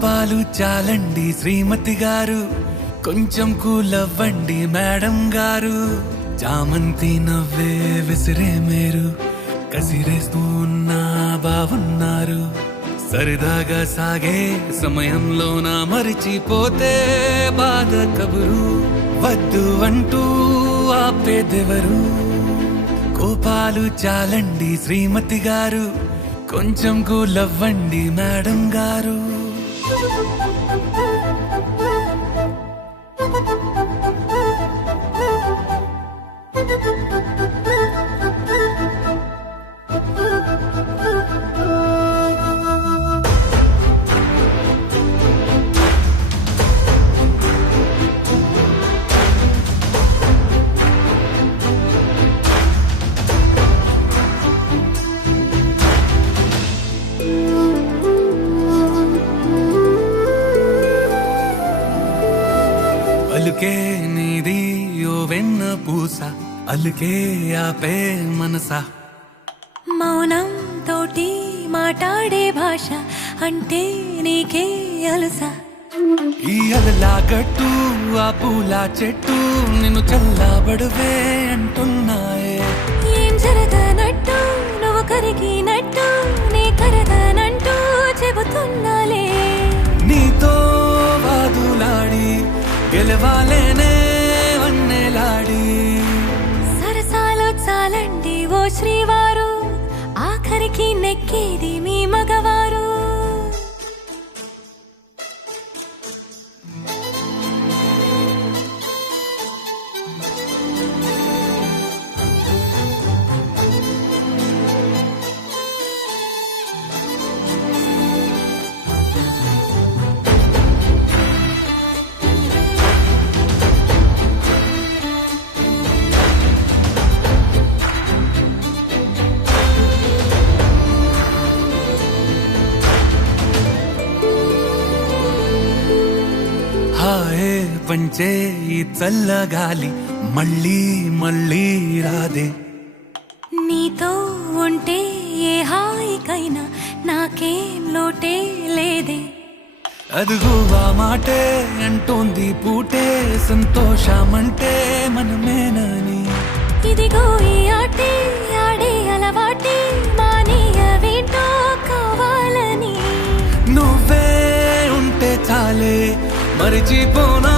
కోపాలు చాలండి శ్రీమతి గారు, కొంచెం కూలవ్వండి మేడం గారు. చామంతి నవ్వే విసిరే మీరు, కసిరేస్తూ ఉన్నా బావున్నారు. సరదాగా సాగే సమయంలోన మరిచిపోతే బాధ కబురు, వద్దు అంటూ ఆపేదెవరు. కోపాలు చాలండి శ్రీమతి గారు, కొంచెం కూలవ్వండి మేడం గారు. అలుకే నీది ఓ వెన్న పూస, అలుకే ఆపే మనసా. మౌనం తోటి మాట్లాడే భాష అంటే నీకే అలుసా. ఈ అలలా గట్టు ఆ పూల చెట్టు నిన్ను చల్లబడువే అంటున్నాయే. ఏం జరగనట్టు నువ్వు కరిగినట్టు నీ కరగనంటూ చెబుతున్నాలే. నీతో వాదులాడి గెలవాలేనే వన్నెలాడి. సరసాలు చాలండి ఓ శ్రీవారు, ఆఖరికి నెక్కేది మీ మగవారు. హాయే పంచే ఈ చల్లగాలి మళ్ళీ మళ్ళీ రాదే. నీతో ఉంటే ఏ హాయికైనా నాకేం లోటే లేదే. అదుగు ఆ మాటే అంటోంది పూటే, సంతోషమంటే మనమేనని. ఇదిగో ఈ ఆటే ఆడే అలవాటే మానేయవేంటో కావాలని. నువ్వే ఉంటే చాలే మరిచిపోనా